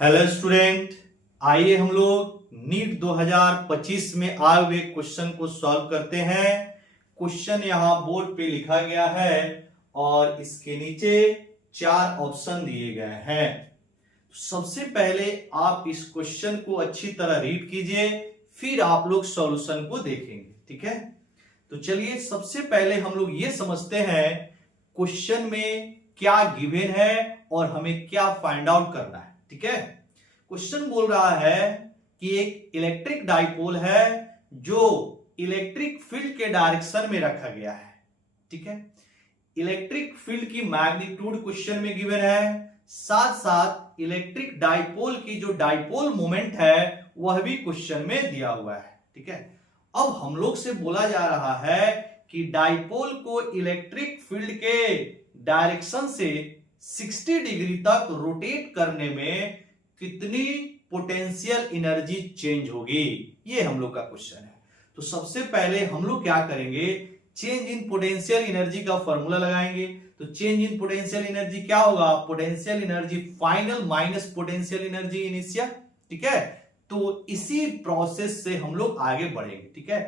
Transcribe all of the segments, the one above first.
Hello student, आइए हम लोग नीट 2025 में आए हुए क्वेश्चन को सॉल्व करते हैं। क्वेश्चन यहाँ बोर्ड पे लिखा गया है और इसके नीचे 4 ऑप्शन दिए गए हैं। सबसे पहले आप इस क्वेश्चन को अच्छी तरह रीड कीजिए, फिर आप लोग सॉल्यूशन को देखेंगे। ठीक है, तो चलिए सबसे पहले हम लोग ये समझते हैं क्वेश्चन में क्या गिवन है और हमें क्या फाइंड आउट करना है। ठीक है, क्वेश्चन बोल रहा है कि एक इलेक्ट्रिक डाइपोल है जो इलेक्ट्रिक फील्ड के डायरेक्शन में रखा गया है। ठीक है, इलेक्ट्रिक फील्ड की मैग्नीट्यूड क्वेश्चन में गिवन है, साथ साथ इलेक्ट्रिक डाइपोल की जो डाइपोल मोमेंट है वह भी क्वेश्चन में दिया हुआ है। ठीक है, अब हम लोग से बोला जा रहा है कि डाइपोल को इलेक्ट्रिक फील्ड के डायरेक्शन से 60 डिग्री तक रोटेट करने में कितनी पोटेंशियल एनर्जी चेंज होगी, ये हम लोग का क्वेश्चन है। तो सबसे पहले हम लोग क्या करेंगे, चेंज इन पोटेंशियल एनर्जी का फॉर्मूला लगाएंगे। तो चेंज इन पोटेंशियल एनर्जी क्या होगा, potential energy final minus potential energy initial. ठीक है, तो इसी प्रोसेस से हम लोग आगे बढ़ेंगे। ठीक है,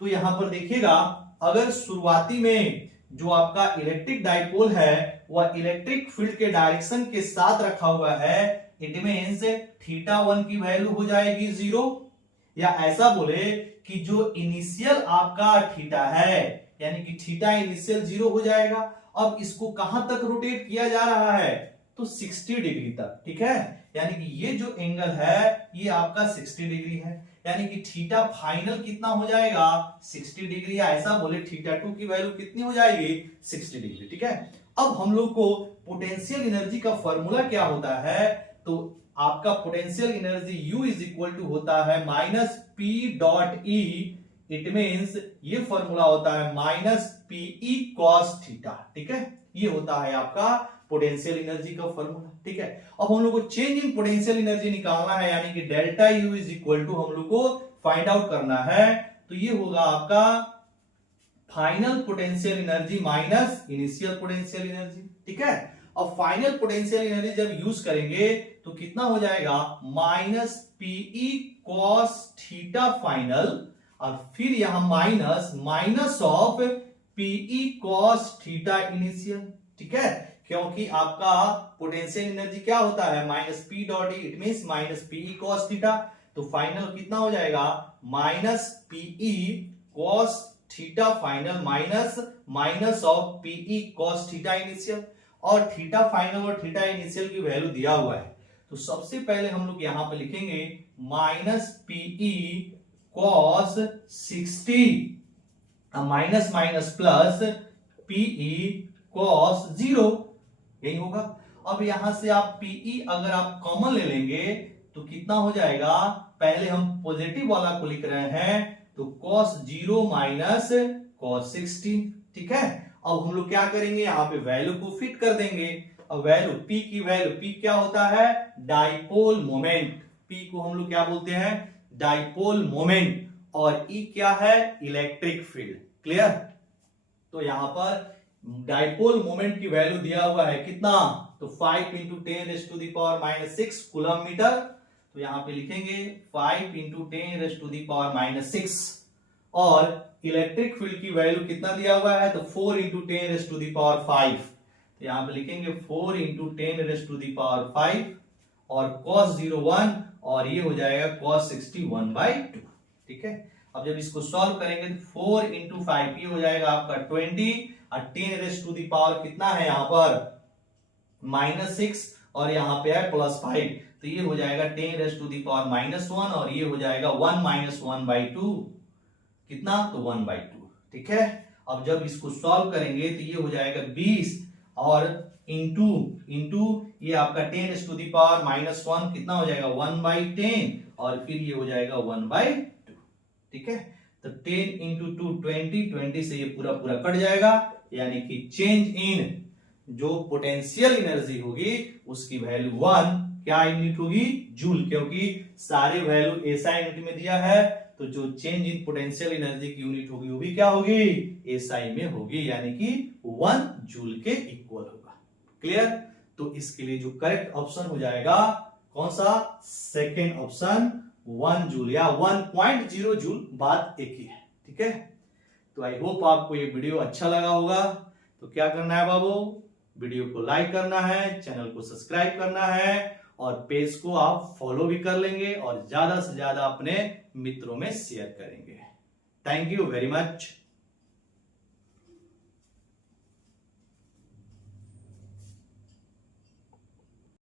तो यहां पर देखिएगा, अगर शुरुआती में जो आपका इलेक्ट्रिक डाइपोल है वह इलेक्ट्रिक फील्ड के डायरेक्शन के साथ रखा हुआ है, इट मींस θ1 की वैल्यू हो जाएगी 0, या ऐसा बोले कि जो इनिशियल आपका थीटा है यानी कि थीटा इनिशियल 0 हो जाएगा। अब इसको कहां तक रोटेट किया जा रहा है, तो 60 डिग्री तक। ठीक है, यानी कि ये जो एंगल है ये आपका 60 डिग्री है, यानी कि थीटा फाइनल कितना हो जाएगा 60 डिग्री, या ऐसा बोले θ2 की वैल्यू कितनी हो जाएगी 60 डिग्री। ठीक है, अब हम लोग को पोटेंशियल एनर्जी का फॉर्मूला क्या होता है, तो आपका potential energy U is equal to होता है minus P dot E, it means ये फॉर्मूला होता है माइनस पीई कॉस थीटा। ठीक है, ये होता है आपका पोटेंशियल एनर्जी का फॉर्मूला। ठीक है, अब हम लोग को चेंज इन पोटेंशियल एनर्जी निकालना है, यानी कि delta U is equal to हम लोग को फाइंड आउट करना है। तो ये होगा आपका final potential energy minus initial potential energy. ठीक है, अब फाइनल पोटेंशियल एनर्जी जब यूज करेंगे तो कितना हो जाएगा minus PE cos theta final, और फिर यहां minus of PE cos theta initial. ठीक है, क्योंकि आपका पोटेंशियल एनर्जी क्या होता है minus P dot E, it means minus PE cos theta. तो फाइनल कितना हो जाएगा minus PE cos theta final minus of PE cos theta initial, और थीटा फाइनल और थीटा इनिशियल की वैल्यू दिया हुआ है। तो सबसे पहले हम लोग यहां पे लिखेंगे minus PE cos 60 minus minus plus PE cos 0, यही होगा। अब यहां से आप पीई अगर आप कॉमन ले लेंगे तो कितना हो जाएगा, पहले हम पॉजिटिव वाला को लिख रहे हैं तो cos 0 माइनस cos 60। ठीक है, अब हम लोग क्या करेंगे, यहाँ पे वैल्यू को फिट कर देंगे। अब वैल्यू P की वैल्यू, P क्या होता है डाइपोल मोमेंट, P को हम लोग क्या बोलते हैं डाइपोल मोमेंट, और E क्या है इलेक्ट्रिक फील्ड। क्लियर, तो यहां पर डाइपोल मोमेंट की वैल्यू दिया हुआ है कितना, तो 5 इंटू 10⁻⁻6 कूलम मीटर। तो यहां पे लिखेंगे 5 इंटू 10⁻⁻6, और इलेक्ट्रिक फील्ड की वैल्यू कितना दिया हुआ है, तो 4 इंटू 10⁻5। तो यहां पे लिखेंगे 4 इंटू 10⁻5, और cos 0 1, और ये हो जाएगा cos 60 1/2। ठीक है, अब जब इसको सॉल्व करेंगे तो 4 इंटू 5 ये हो जाएगा आपका 20, और 10⁻, कितना है यहाँ पर -6, और यहाँ पे है +5, तो ये हो जाएगा 10⁻⁻1, और ये हो जाएगा 1 - 1/2, कितना, तो 1/2। ठीक है, अब जब इसको सॉल्व करेंगे तो ये हो जाएगा 20, और इंटू ये आपका 10⁻⁻1 कितना हो जाएगा 1/10, और फिर ये हो जाएगा 1/2। ठीक है, तो 10 इंटू 2 20 से ये पूरा पूरा कट जाएगा, यानी कि चेंज इन जो पोटेंशियल एनर्जी होगी उसकी वैल्यू 1 क्या यूनिट होगी, जूल, क्योंकि सारे वैल्यू एसआई यूनिट में दिया है, तो जो चेंज इन पोटेंशियल एनर्जी की यूनिट होगी वो भी क्या होगी एसआई में होगी, यानी कि 1 जूल के इक्वल होगा। क्लियर, तो इसके लिए जो करेक्ट ऑप्शन हो जाएगा कौन सा? सेकेंड ऑप्शन 1 जूल या 1.0 जूल, बात एक ही है। ठीक है, तो आई होप आपको ये वीडियो अच्छा लगा होगा। तो क्या करना है बाबू, वीडियो को लाइक करना है, चैनल को सब्सक्राइब करना है और पेज को आप फॉलो भी कर लेंगे और ज्यादा से ज्यादा अपने मित्रों में शेयर करेंगे। Thank you very much.